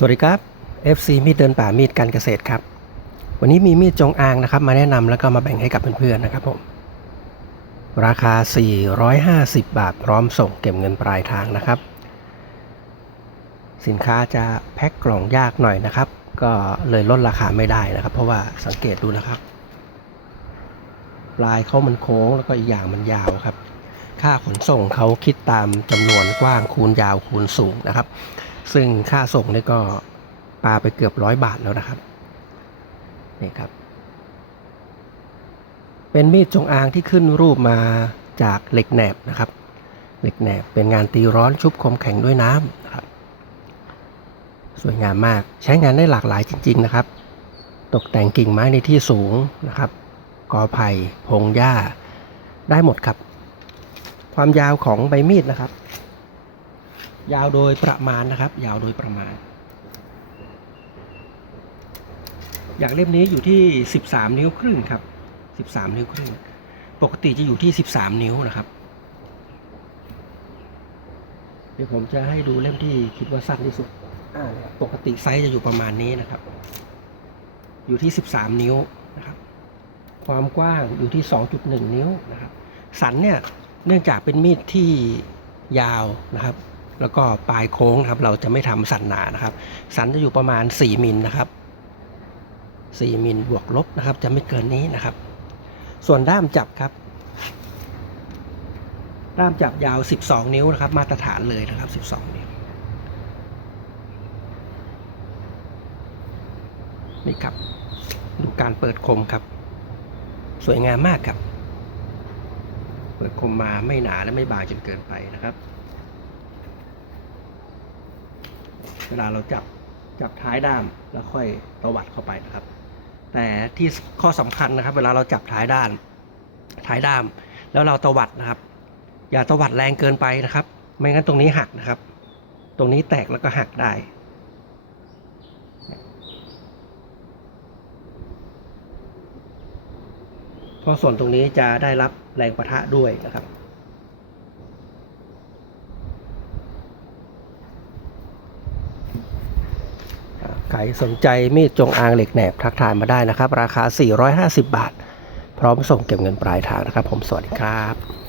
สวัสดีครับ FC มีดเดินป่ามีดการเกษตรครับ วันนี้มีมีดจงอางนะครับ มาแนะนำแล้วก็มาแบ่งให้กับเพื่อนๆนะครับผม ราคา 450 บาท พร้อมส่งเก็บเงินปลายทางนะครับ สินค้าจะแพ็คกล่องยากหน่อยนะครับ ก็เลยลดราคาไม่ได้นะครับ เพราะว่าสังเกตดูนะครับ ปลายเขามันโค้งแล้วก็อีกอย่างมันยาวครับ ค่าขนส่งเขาคิดตามจำนวนกว้างคูณยาวคูณสูงนะครับ ซึ่งค่าส่งนี่ก็ปาไปเกือบร้อยบาทแล้วนะครับนี่ครับ เป็นมีดจงอางที่ขึ้นรูปมาจากเหล็กแหนบนะครับ เหล็กแหนบเป็นงานตีร้อนชุบคมแข็งด้วยน้ำนะครับ สวยงามมากใช้งานได้หลากหลายจริง ๆ นะครับ ตกแต่งกิ่งไม้ในที่สูงนะครับกอไผ่พงหญ้าได้หมดครับ ความยาวของใบมีดนะครับ ยาวโดยประมาณนะครับ ยาวโดยประมาณ อย่างเล่มนี้อยู่ที่ 13 นิ้วครึ่งครับ 13 นิ้วครึ่ง ปกติจะอยู่ที่ 13 นิ้วนะครับ เดี๋ยวผมจะให้ดูเล่มที่คิดว่าสั้นที่สุด ปกติไซส์จะอยู่ประมาณนี้นะครับ อยู่ที่ 13 นิ้วนะครับ ความกว้างอยู่ที่ 2.1 นิ้วนะครับ สันเนี่ย เนื่องจากเป็นมีดที่ยาวนะครับ แล้วก็ปลายโค้งนะครับเราจะไม่ทำสันหนานะครับ สันจะอยู่ประมาณ 4มิลนะครับ4มิลบวกลบนะครับ จะไม่เกินนี้นะครับ ส่วนด้ามจับครับ ด้ามจับยาว 12 นิ้วนะครับ มาตรฐานเลยนะครับ 12 นิ้วนี่ครับ ดูการเปิดคมครับ สวยงามมากครับ เปิดคมมาไม่หนาและไม่บางจนเกินไปนะครับ เวลาเราจับจับท้ายด้ามแล้วค่อยตวัดเข้าไปนะครับ แต่ที่ข้อสำคัญนะครับ เวลาเราจับท้ายด้านท้ายด้าม แล้วเราตวัดนะครับ อย่าตวัดแรงเกินไปนะครับ ไม่งั้นตรงนี้หักนะครับ ตรงนี้แตกแล้วก็หักได้เพราะส่วนตรงนี้จะได้รับแรงประทะด้วยนะครับ ใครสนใจมีดจงอางเหล็กแหนบทักทายมาได้นะครับ ราคา 450 บาท พร้อมส่งเก็บเงินปลายทางนะครับ ผมสวัสดีครับ